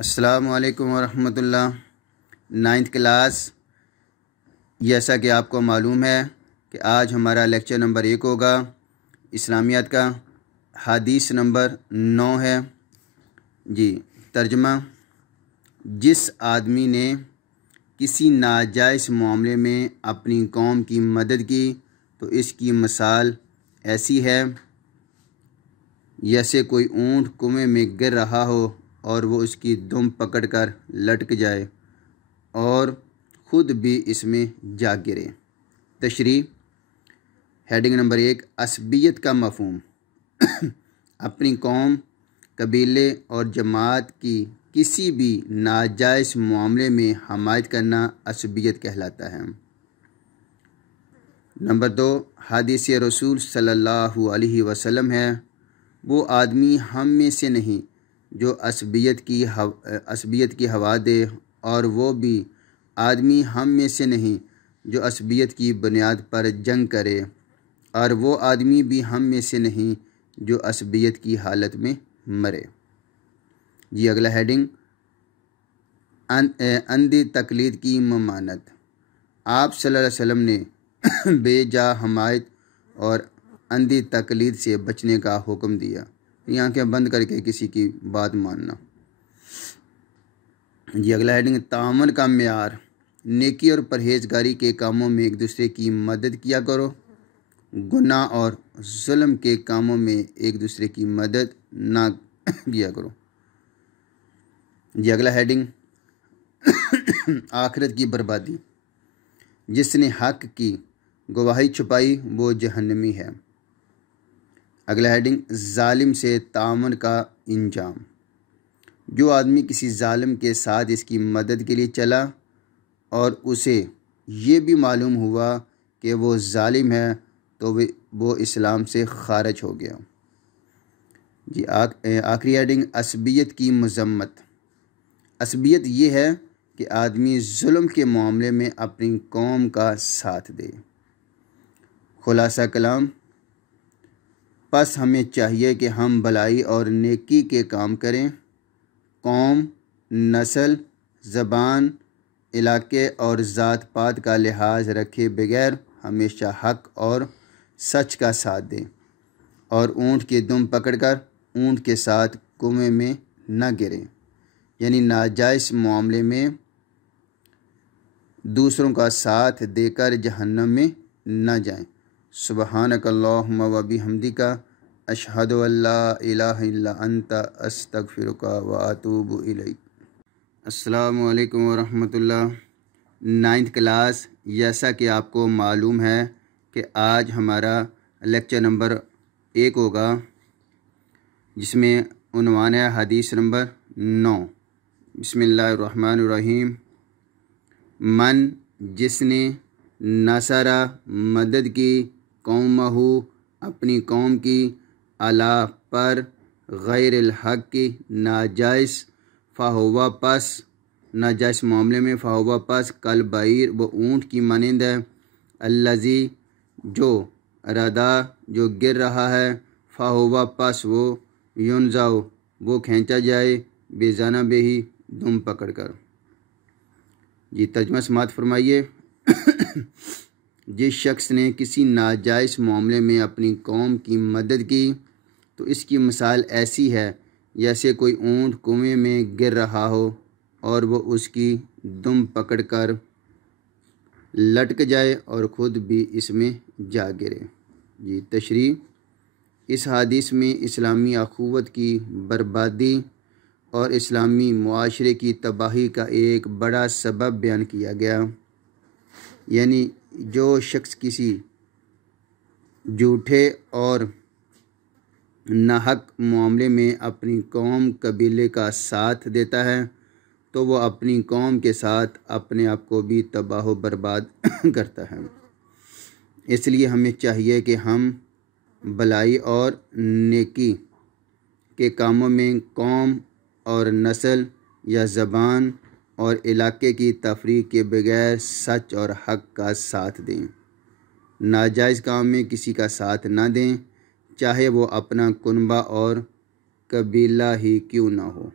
السلام علیکم ورحمۃ اللہ۔ 9th کلاس، جیسا کہ آپ کو معلوم ہے کہ آج ہمارا لیکچر نمبر 1 ہوگا اسلامیات کا۔ حدیث نمبر 9 ہے جی۔ ترجمہ: جس آدمی نے کسی ناجائز معاملے میں اپنی قوم کی مدد کی تو اس کی مثال ایسی ہے جیسے کوئی اونٹ کنویں میں گر رہا ہو اور وہ اس کی دم پکڑ کر لٹک جائے اور خود بھی اس میں جا گرے۔ تشریح: ہیڈنگ نمبر 1، عصبیت کا مفہوم۔ اپنی قوم، قبیلے اور جماعت کی کسی بھی ناجائز معاملے میں حمایت کرنا عصبیت کہلاتا ہے۔ نمبر 2، حدیث رسول صلی اللہ علیہ وسلم ہے، وہ آدمی ہم میں سے نہیں جو عصبیت کی ہوا دے، اور وہ بھی آدمی ہم میں سے نہیں جو عصبیت کی بنیاد پر جنگ کرے، اور وہ آدمی بھی ہم میں سے نہیں جو عصبیت کی حالت میں مرے۔ جی اگلا ہیڈنگ، اندھی تقلید کی ممانعت۔ آپ صلی اللہ علیہ وسلم نے بے جا حمایت اور اندھی تقلید سے بچنے کا حکم دیا۔ آنکھیں بند کر کے کسی کی بات ماننا۔ جی اگلا ہیڈنگ، تعامل کا معیار۔ نیکی اور پرہیزگاری کے کاموں میں ایک دوسرے کی مدد کیا کرو، گناہ اور ظلم کے کاموں میں ایک دوسرے کی مدد نہ کیا کرو۔ جی اگلا ہیڈنگ، آخرت کی بربادی۔ جس نے حق کی گواہی چھپائی وہ جہنمی ہے۔ اگلا ہیڈنگ، ظالم سے تعاون کا انجام۔ جو آدمی کسی ظالم کے ساتھ اس کی مدد کے لیے چلا اور اسے یہ بھی معلوم ہوا کہ وہ ظالم ہے تو وہ اسلام سے خارج ہو گیا۔ جی آخری ہیڈنگ، عصبیت کی مذمت۔ عصبیت یہ ہے کہ آدمی ظلم کے معاملے میں اپنی قوم کا ساتھ دے۔ خلاصہ کلام: پس ہمیں چاہیے کہ ہم بھلائی اور نیکی کے کام کریں، قوم، نسل، زبان، علاقے اور ذات پات کا لحاظ رکھے بغیر ہمیشہ حق اور سچ کا ساتھ دیں، اور اونٹ کی دم پکڑ کر اونٹ کے ساتھ کنویں میں نہ گریں، یعنی ناجائز معاملے میں دوسروں کا ساتھ دے کر جہنم میں نہ جائیں۔ سبحانک اللہم و بحمدک، اشہد ان لا الہ الا انت، استغفرک و اتوب الیک۔ السلام علیکم ورحمۃ اللہ۔ 9th کلاس، جیسا کہ آپ کو معلوم ہے کہ آج ہمارا لیکچر نمبر 1 ہوگا، جس میں عنوان ہے حدیث نمبر 9۔ بسم اللہ الرحمن الرحیم۔ من، جس نے، نصرہ، مدد کی، قومہ، اپنی قوم کی، علی، پر، غیر الحق کی، ناجائز، فہو، پس، ناجائز معاملے میں، فہو، پس، کل بعیر، وہ اونٹ کی مانند ہے، الذی، جو، ردا، جو گر رہا ہے، فہو، پس، وہ، ینزع، وہ کھینچا جائے، بجانبہ، دم پکڑ کر۔ جی ترجمہ سماعت فرمائیے۔ جس شخص نے کسی ناجائز معاملے میں اپنی قوم کی مدد کی تو اس کی مثال ایسی ہے جیسے کوئی اونٹ کنویں میں گر رہا ہو اور وہ اس کی دم پکڑ کر لٹک جائے اور خود بھی اس میں جا گرے۔ جی تشریح: اس حدیث میں اسلامی اخوت کی بربادی اور اسلامی معاشرے کی تباہی کا ایک بڑا سبب بیان کیا گیا، یعنی جو شخص کسی جھوٹے اور ناحق معاملے میں اپنی قوم، قبیلے کا ساتھ دیتا ہے تو وہ اپنی قوم کے ساتھ اپنے آپ کو بھی تباہ و برباد کرتا ہے۔ اس لیے ہمیں چاہیے کہ ہم بھلائی اور نیکی کے کاموں میں قوم اور نسل یا زبان اور علاقے کی تفریق کے بغیر سچ اور حق کا ساتھ دیں۔ ناجائز کام میں کسی کا ساتھ نہ دیں، چاہے وہ اپنا کنبہ اور قبیلہ ہی کیوں نہ ہو۔